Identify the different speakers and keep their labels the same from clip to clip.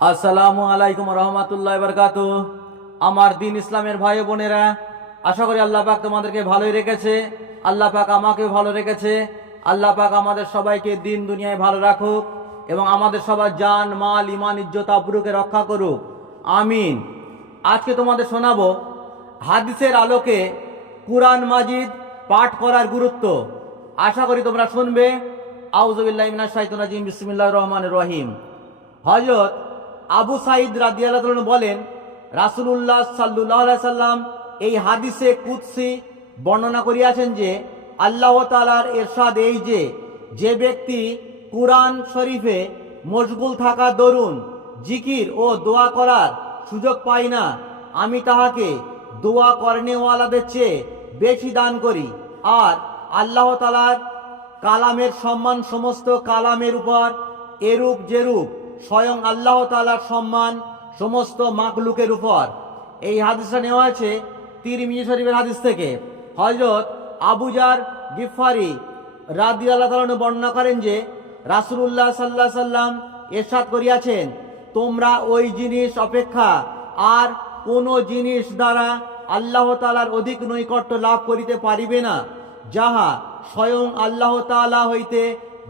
Speaker 1: আসসালামু আলাইকুম রহমতুল্লাহ বরকাত আমার দিন ইসলামের ভাই বোনেরা, আশা করি আল্লাহ পাক তোমাদেরকে ভালোই রেখেছে। আল্লাহ পাক আমাকে ভালো রেখেছে। আল্লাহ পাক আমাদের সবাইকে দিন দুনিয়ায় ভালো রাখুক এবং আমাদের সবার জান, মাল ইমান ইজ্জত আবরুকে রক্ষা করুক। আমিন। আজকে তোমাদের শোনাবো হাদিসের আলোকে কুরআন মাজিদ পাঠ করার গুরুত্ব। আশা করি তোমরা শুনবে। আউজবিল্লাহ শাইতানির রাজিম। বিসমিল্লাহির রহমানির রহিম। হজরত আবু সাইদ তাআলা বলেন, রাসূলুল্লাহ আলাইহি সাল্লাম এই হাদিসে কুদসি বর্ণনা করিয়াছেন যে, আল্লাহ তালার এরশাদ এই যে যে ব্যক্তি কুরআন শরীফে মশগুল থাকা, দরুন, জিকির ও দোয়া করার সুযোগ পায় না, আমি তাহাকে দোয়া করনেওয়ালাদের চেয়ে বেশি দান করি। আর আল্লাহ তাআলার কালামের সম্মান সমস্ত কালামের উপর এরূপ, যেরূপ স্বয়ং আল্লাহ তালার সম্মান সমস্ত মাকলুকের উপর। এই হাদিসটা নেওয়া আছে তিরমিজি শরীফের হাদিস থেকে। হজরত আবুজার গিফারি রাদি আল্লাহ তালন বর্ণনা করেন যে, রাসুলুল্লাহ সাল্লাহ সাল্লাম এরশাদ করিয়াছেন, তোমরা ওই জিনিস অপেক্ষা আর কোনো জিনিস দ্বারা আল্লাহ তালার অধিক নৈকট্য লাভ করিতে পারিবে না, যাহা স্বয়ং আল্লাহ তাআলা হইতে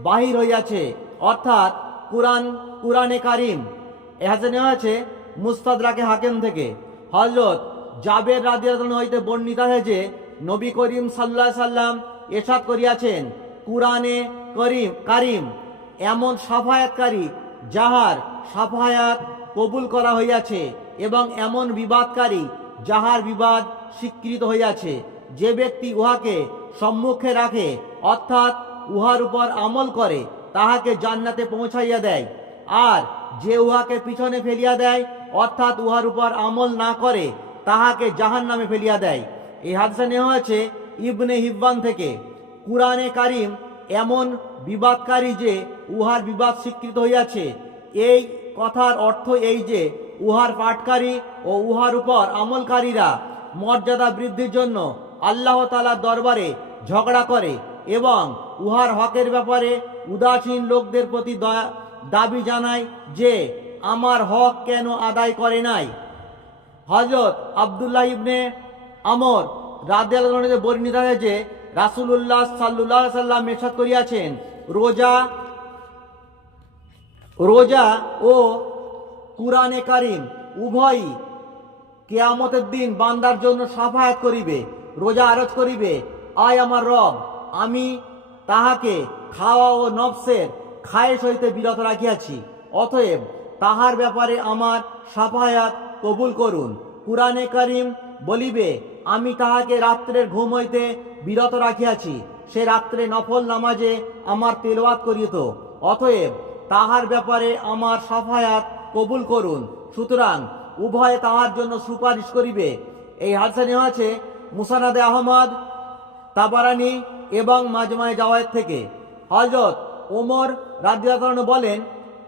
Speaker 1: বাহির হইয়াছে। অর্থাৎ কুরআন, কুরআনে কারিম। এ হাতে নেওয়া আছে মুস্তাদরাকে হাকেম থেকে। হজরত জাবের রাদিয়াল্লাহু হইতে বর্ণিত হয়েছে নবী করিম সাল্লাহ সাল্লাম এরশাদ করিয়াছেন, কুরআনে করিম, কারিম। এমন সাফায়াতকারী, যাহার সাফায়াত কবুল করা হইয়াছে এবং এমন বিবাদকারী, যাহার বিবাদ স্বীকৃত হইয়াছে। যে ব্যক্তি উহাকে সম্মুখে রাখে, অর্থাৎ উহার উপর আমল করে তাহাকে জান্নাতে পৌঁছাইয়া দেয়। আর যে উহাকে পিছনে ফেলিয়া দেয়, অর্থাৎ উহার উপর আমল না করে, তাহাকে জাহান নামে ফেলিয়া দেয়। এই হাদসা নেওয়া হয়েছে ইবনে হিব্বান থেকে, কুরআনে কারিম এমন বিবাদকারী যে উহার বিবাদ স্বীকৃত হইয়াছে। এই কথার অর্থ এই যে, উহার পাঠকারী ও উহার উপর আমলকারীরা মর্যাদা বৃদ্ধির জন্য আল্লাহ তালার দরবারে ঝগড়া করে এবং উহার হকের ব্যাপারে উদাসীন লোকদের প্রতি দাবি জানায় যে আমার হক কেন আদায় করে নাই। হজরত আবদুল্লাহ ইবনে আমর রাদেল বর্ণিত হয়েছে রাসুলুল্লাহ সাল্লাহ সাল্লাম মেসাদ করিয়াছেন, রোজা রোজা ও কুরআনে কারিম উভয়ই কেয়ামতের দিন বান্দার জন্য সাফায়াত করিবে, রোজা আরজ করিবে। আয় আমার রব, আমি তাহাকে খাওয়া ও নবসের খায়েশ হইতে বিরত রাখিয়াছি। অতএব তাহার ব্যাপারে আমার সাফায়াত কবুল করুন। কুরআনে কারিম বলিবে, আমি তাহাকে রাত্রের ঘুম হইতে বিরত রাখিয়াছি। সে রাত্রে নফল নামাজে আমার তেলওয়াত করিত। অতএব তাহার ব্যাপারে আমার সাফায়াত কবুল করুন। সুতরাং উভয়ে তাহার জন্য সুপারিশ করিবে। এই হাদসা নেওয়া আছে, মুসানাদে আহমদ, তাবারানি এবং মাজমায় যাওয়ার থেকে। হজরত ওমর রাদিয়াল্লাহু বলেন,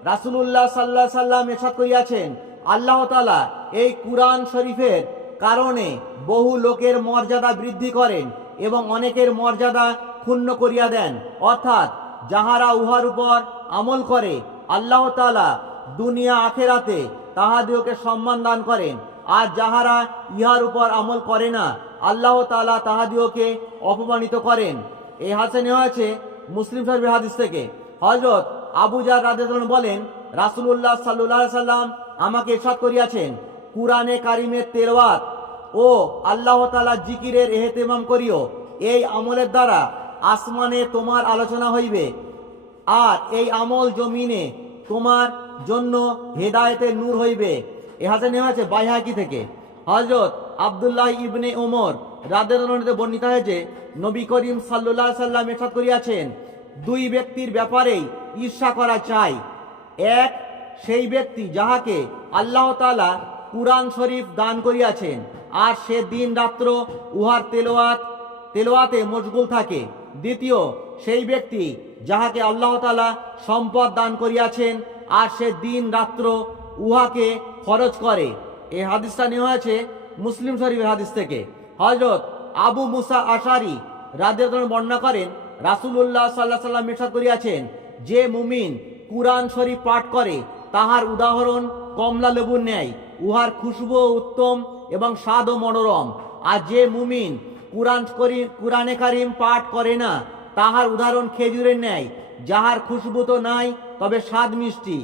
Speaker 1: রাসূলুল্লাহ সাল্লাহ সাল্লাম এরশাদ করিয়াছেন, আল্লাহ তালা এই কুরআন শরীফের কারণে বহু লোকের মর্যাদা বৃদ্ধি করেন এবং অনেকের মর্যাদা ক্ষুণ্ণ করিয়া দেন। অর্থাৎ যাহারা উহার উপর আমল করে, আল্লাহ তালা দুনিয়া আখেরাতে তাহাদিওকে সম্মান দান করেন। আর যাহারা ইহার উপর আমল করে না আল্লাহ তালা তাহাদিওকে অপমানিত করেন। এই হাসে নেওয়া আছে মুসলিম শরীফের হাদিস থেকে। হজরত আবু জার রাদিয়াল্লাহু বলেন, রাসূলুল্লাহ সাল্লাল্লাহু আলাইহি সাল্লাম আমাকে ইরশাদ করিয়াছেন, কুরআনে কারিমের তেলাওয়াত। ও আল্লাহ তালা জিকিরের এহতেমাম করিও, এই আমলের দ্বারা আসমানে তোমার আলোচনা হইবে। আর এই আমল জমিনে তোমার জন্য হেদায়েতের নূর হইবে। এ হাতে নেওয়া আছে বাইহাকি থেকে। হজরত আবদুল্লাহ ইবনে ওমর রাদের বর্ণিত হয়েছে নবী করিম সাল্লাহ সাল্লাম এরশাদ করিয়াছেন, দুই ব্যক্তির ব্যাপারেই ঈর্ষা করা চাই। এক, সেই ব্যক্তি যাহাকে আল্লাহ তাআলা কুরআন শরীফ দান করিয়াছেন, আর সে দিন রাত্র উহার তেলোয়াত, তেলোয়াতে মশগুল থাকে। দ্বিতীয়, সেই ব্যক্তি যাহাকে আল্লাহ তাআলা সম্পদ দান করিয়াছেন, আর সে দিন রাত্র উহাকে খরচ করে। এ হাদিসটা নেওয়া হয়েছে মুসলিম শরীফের হাদিস থেকে। হজরত আবু মুসা আশারি রাদের বর্ণনা করেন, রাসূলুল্লাহ সাল্লাহ সাল্লাম মেশাদ করিয়াছেন, যে মুমিন কুরআন শরীফ পাঠ করে, তাহার উদাহরণ কমলা লেবুর ন্যায়, উহার খুশবু উত্তম এবং স্বাদও মনোরম। আর যে মুমিন কুরআন করি কুরআনে কারিম পাঠ করে না, তাহার উদাহরণ খেজুরের ন্যায়, যাহার খুশবু তো নাই, তবে স্বাদ মিষ্টি।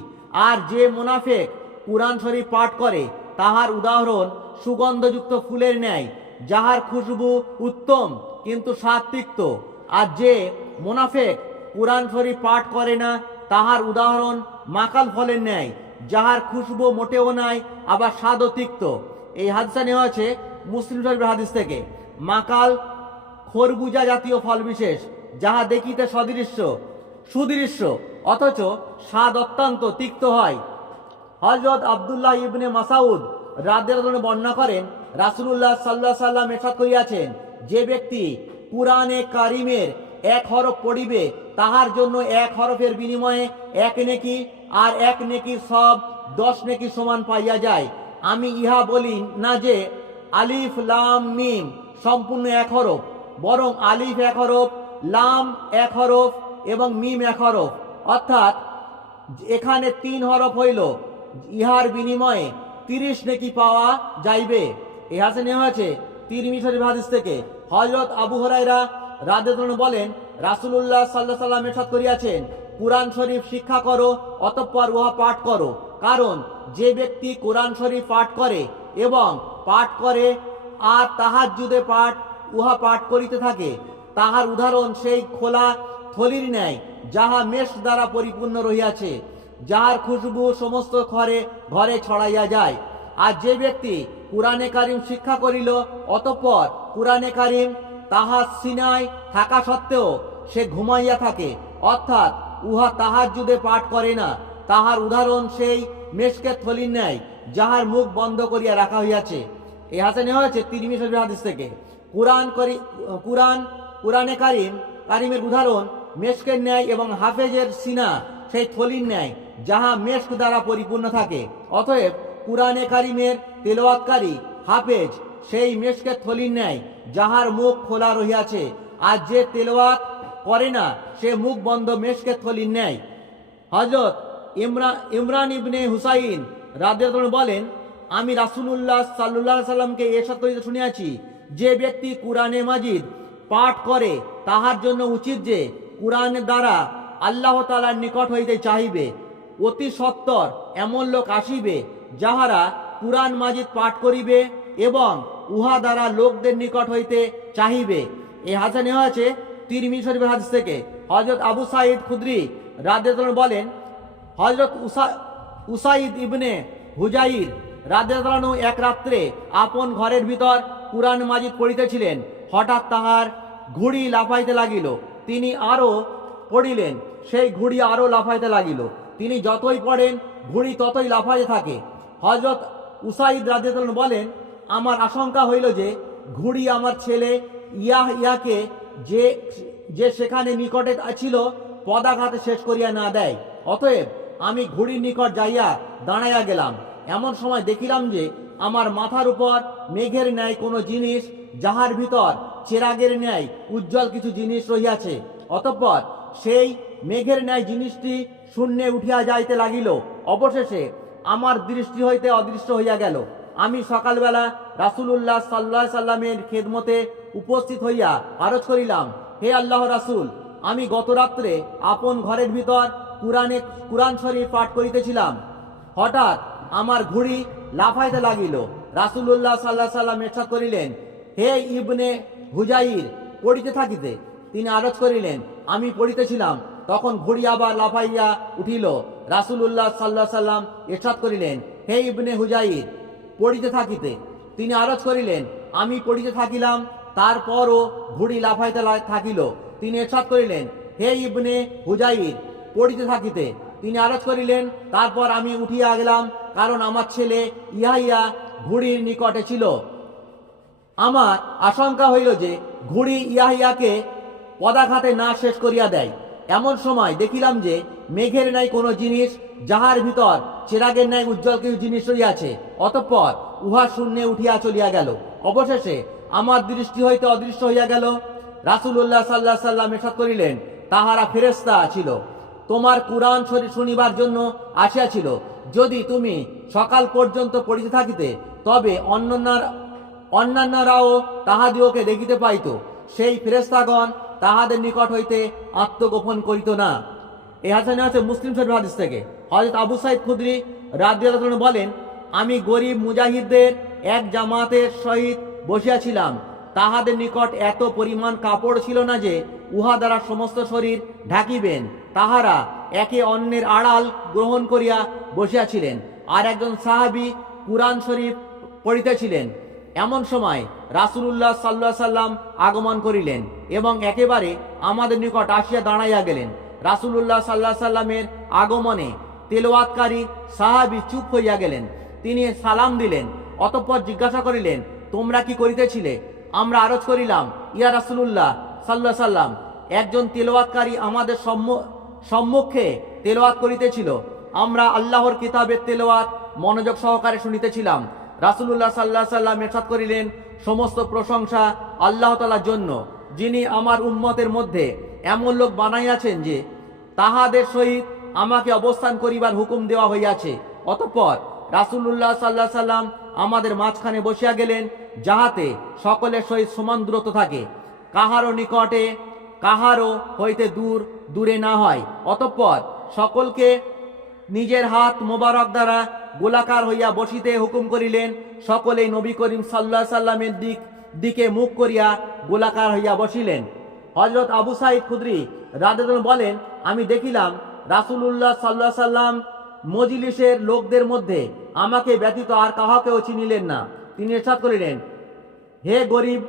Speaker 1: আর যে মুনাফেক কুরআন শরীফ পাঠ করে, তাহার উদাহরণ সুগন্ধযুক্ত ফুলের ন্যায়, যাহার খুশবু উত্তম, কিন্তু স্বাদ তিক্ত। আর যে মোনাফেক কুরআন শরীফ পাঠ করে না, তাহার উদাহরণ মাকাল ফলের ন্যায়, যাহার খুশবু মোটেও নাই, আবার স্বাদও তিক্ত। এই হাদিসটা নেওয়া আছে মুসলিম শরীফের হাদিস থেকে। মাকাল খরবুজা জাতীয় ফল বিশেষ, যাহা দেখিতে সদৃশ্য, সুদৃশ্য, অথচ স্বাদ অত্যন্ত তিক্ত হয়। হজরত আবদুল্লাহ ইবনে মাসাউদ রাদের বর্ণনা করেন, রাসুলুল্লাহ সাল্লাহ সাল্লাম এরশাদ করিয়াছেন, যে ব্যক্তি কুরআনে কারিমের এক হরফ পড়িবে, তাহার জন্য এক হরফের বিনিময়ে এক নেকি আর এক নেকি সব দশ নেকি সমান পাইয়া যায়। আমি ইহা বলি না যে আলিফ, লাম, মিম সম্পূর্ণ এক হরফ, বরং আলিফ এক হরফ, লাম এক হরফ এবং মিম এক হরফ। অর্থাৎ এখানে তিন হরফ হইল, ইহার বিনিময়ে তিরিশ নেকি পাওয়া যাইবে। এ হাসে নেওয়া হয়েছে তিরমি হাদিস থেকে। হজরত আবু হরাইরা রাদেতন বলেন, রাসুলুল্লাহ সাল্লাহ সাল্লাম এরশাদ করিয়াছেন, কোরআন শরীফ শিক্ষা করো, অতঃপর উহা পাঠ করো। কারণ যে ব্যক্তি কোরআন শরীফ পাঠ করে এবং পাঠ করে আর তাহার যুদে পাঠ, উহা পাঠ করিতে থাকে, তাহার উদাহরণ সেই খোলা থলির ন্যায়, যাহা মেষ দ্বারা পরিপূর্ণ রহিয়াছে। যাহার খুশবু সমস্ত ঘরে ঘরে ছড়াইয়া যায়। আর যে ব্যক্তি কুরআনে কারিম শিক্ষা করিল, অতঃপর কুরআনে কারিম তাহার সিনায় থাকা সত্ত্বেও সে ঘুমাইয়া থাকে। অর্থাৎ উহা তাহার যুদে পাঠ করে না। তাহার উদাহরণ সেই মেষকে থলির ন্যায়, যাহার মুখ বন্ধ করিয়া রাখা হইয়াছে। হাসে নেওয়া হয়েছে তিরমি শরীফের হাদিস থেকে। কুরআন করি, কুরআন, কুরআনে কারিম, কারিমের উদাহরণ, মেশকের ন্যায় এবং হাফেজের সিনা সেই থলির ন্যায়। যাহা মেশক দ্বারা পরিপূর্ণ থাকে। অতএব কুরআনে কারিমের তেলাওয়াতকারী হাফেজ সেই মেশকে থলির ন্যায় যাহার মুখ খোলা রহিয়াছে, আর যে তেলাওয়াত করে না, সে মুখ বন্ধ মেশকে থলির ন্যায়। হজরত ইমরান ইমরান ইবনে হুসাইন রাদিয়াল্লাহু বলেন, আমি রাসূলুল্লাহ সাল্লাল্লাহু সাল্লামকে এরশাদ করিতে শুনিয়াছি, যে ব্যক্তি কুরআনে মাজিদ পাঠ করে, তাহার জন্য উচিত যে কুরআনের দ্বারা আল্লাহ তাআলার নিকট হইতে চাহিবে। অতি সত্তর এমন লোক আসিবে, যাহারা কুরআন মাজিদ পাঠ করিবে এবং উহা দ্বারা লোকদের নিকট হইতে চাহিবে। এই হাসা নেওয়া আছে তিরমি শরীফের হাদিস থেকে। হজরত আবু সাইদ খুদরি আনহু বলেন হজরত উসা উসাইদ ইবনে হুজাইর রাদিয়াল্লাহু এক রাত্রে আপন ঘরের ভিতর কুরআন মাজিদ পড়িতেছিলেন। হঠাৎ তাহার ঘুড়ি লাফাইতে লাগিল। তিনি আরও পড়িলেন, সেই ঘুড়ি আরও লাফাইতে লাগিল। তিনি যতই পড়েন ঘুড়ি ততই লাফাইতে থাকে। হজরত উসাইদ রাদিয়াল্লাহু বলেন, আমার আশঙ্কা হইল যে, ঘুড়ি আমার ছেলে ইয়াহ ইয়াকে যে যে সেখানে নিকটে ছিল, পদাঘাতে শেষ করিয়া না দেয়। অতএব আমি ঘুড়ির নিকট যাইয়া দাঁড়াইয়া গেলাম। এমন সময় দেখিলাম যে, আমার মাথার উপর মেঘের ন্যায় কোনো জিনিস, যাহার ভিতর চেরাগের ন্যায় উজ্জ্বল কিছু জিনিস রহিয়াছে। অতঃপর সেই মেঘের ন্যায় জিনিসটি শূন্যে উঠিয়া যাইতে লাগিল। অবশেষে আমার দৃষ্টি হইতে অদৃশ্য হইয়া গেল। আমি সকালবেলা রাসূলুল্লাহ সাল্লাহ সাল্লামের খেদমতে উপস্থিত হইয়া আরজ করিলাম, হে আল্লাহ রাসূল, আমি গত রাত্রে আপন ঘরের ভিতর কুরআনে, কুরআন শরীফ পাঠ করিতেছিলাম। হঠাৎ আমার ঘুড়ি লাফাইতে লাগিল। রাসূলুল্লাহ সাল্লাহ সাল্লাম এরশাদ করিলেন, হে ইবনে হুজাইর, পড়িতে থাকিতে। তিনি আরজ করিলেন, আমি পড়িতেছিলাম তখন ঘুড়ি আবার লাফাইয়া উঠিল। রাসূলুল্লাহ সাল্লাহ সাল্লাম এরশাদ করিলেন, হে ইবনে হুজাইর, পড়িতে থাকিতে। তিনি আরজ করিলেন, আমি পড়িতে থাকিলাম, তারপরও ঘুড়ি লাফাইতে থাকিল। তিনি এরশাদ করিলেন, হে ইবনে হুজাইর, পড়িতে থাকিতে। তিনি আরজ করিলেন, তারপর আমি উঠিয়া গেলাম, কারণ আমার ছেলে ইহাইয়া ঘুড়ির নিকটে ছিল। আমার আশঙ্কা হইল যে ঘুড়ি ইয়াহিয়াকে পদাঘাতে না শেষ করিয়া দেয়। এমন সময় দেখিলাম যে মেঘের ন্যায় কোনো জিনিস যাহার ভিতর চেরাগের ন্যায় উজ্জ্বল কিছু জিনিস রইয়াছে অতঃপর উহা শূন্যে উঠিয়া চলিয়া গেল। অবশেষে আমার দৃষ্টি হইতে অদৃশ্য হইয়া গেল। রাসূলুল্লাহ সাল্লাহ সাল্লাম এসব করিলেন, তাহারা ফেরেস্তা ছিল। তোমার কুরআন শরীর শুনিবার জন্য আসিয়াছিল। যদি তুমি সকাল পর্যন্ত পড়িতে থাকিতে, তবে অন্যান্য অন্যান্যরাও তাহাদিওকে দেখিতে পাইত। সেই ফেরেস্তাগণ তাহাদের নিকট হইতে আত্মগোপন করিত না। এই হাসানে আছে মুসলিম শরীফ হাদিস থেকে। হযরত আবু সাইদ খুদরি আনহু বলেন, আমি গরিব মুজাহিদদের এক জামাতের সহিত বসিয়াছিলাম। তাহাদের নিকট এত পরিমাণ কাপড় ছিল না যে উহা দ্বারা সমস্ত শরীর ঢাকিবেন। তাহারা একে অন্যের আড়াল গ্রহণ করিয়া বসিয়াছিলেন। আর একজন সাহাবী কুরআন শরীফ পড়িতেছিলেন। এমন সময় রাসূলুল্লাহ সাল্লাহ সাল্লাম আগমন করিলেন এবং একেবারে আমাদের নিকট আসিয়া দাঁড়াইয়া গেলেন। রাসূলুল্লাহ সাল্লাহ সাল্লামের আগমনে তেলাওয়াতকারী সাহাবী চুপ হইয়া গেলেন। তিনি সালাম দিলেন, অতঃপর জিজ্ঞাসা করিলেন, তোমরা কি করিতেছিলে? আমরা আরজ করিলাম, ইয়া রাসূলুল্লাহ সাল্লাহ সাল্লাম, একজন তেলাওয়াতকারী আমাদের সম্মু- সম্মুখে তেলাওয়াত করিতেছিল। আমরা আল্লাহর কিতাবের তেলাওয়াত মনোযোগ সহকারে শুনিতেছিলাম। রাসূলুল্লাহ সাল্লাহ সাল্লাম এরশাদ করিলেন, সমস্ত প্রশংসা আল্লাহ তাআলার জন্য। যিনি আমার উম্মতের মধ্যে এমন লোক বানাইয়াছেন যে, তাহাদের সহিত আমাকে অবস্থান করিবার হুকুম দেওয়া হইয়াছে। অতঃপর রাসূলুল্লাহ সাল্লাহ সাল্লাম আমাদের মাঝখানে বসিয়া গেলেন, যাহাতে সকলের সহিত সমান দূরত্ব থাকে। কাহারও নিকটে, কাহারও হইতে দূর, দূরে না হয়। অতঃপর সকলকে নিজের হাত মোবারক দ্বারা গোলাকার হইয়া বসিতে হুকুম করিলেন, সকলেই নবী করিম সাল্লা সাল্লামের দিক, দিকে মুখ করিয়া গোলাকার হইয়া বসিলেন। হজরত আবু সাইদ খুদরি রাদেদন বলেন, আমি দেখিলাম রাসূলুল্লাহ সাল্লাহ সাল্লাম মজিলিসের লোকদের মধ্যে আমাকে ব্যতীত আর কাহাকেও চিনিলেন না। তিনি এরশাদ করিলেন, হে গরিব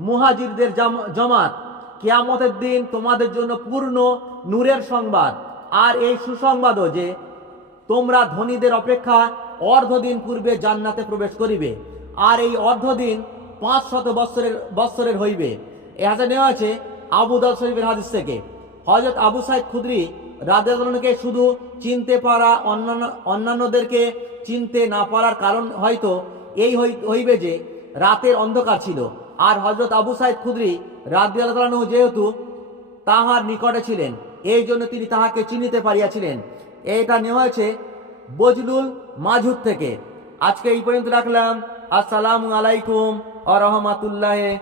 Speaker 1: মুহাজিরদের জাম- জমাত, কেয়ামতের দিন তোমাদের জন্য পূর্ণ নূরের সংবাদ। আর এই সুসংবাদও যে তোমরা ধনীদের অপেক্ষা অর্ধদিন পূর্বে জান্নাতে প্রবেশ করিবে, আর এই অর্ধদিন পাঁচ শত বৎসরের বৎসরের হইবে। এ হাতে নেওয়া আছে আবু দাউদ শরীফের হাদিস থেকে। হজরত আবু সাইদ খুদরি রাদেলকে শুধু চিনতে পারা অন্যান্য, অন্যান্যদেরকে চিনতে না পারার কারণ হয়তো এই হইবে যে রাতের অন্ধকার ছিল। আর হজরত আবু সাইদ খুদরি রাদিয়াল্লাহু যেহেতু তাহার নিকটে ছিলেন, এই জন্য তিনি তাহাকে চিনিতে পারিয়াছিলেন। এটা নেওয়া হয়েছে বজলুল মাঝুর থেকে। আজকে এই পর্যন্ত রাখলাম। আসসালামু আলাইকুম আ রহমাতুল্লাহ।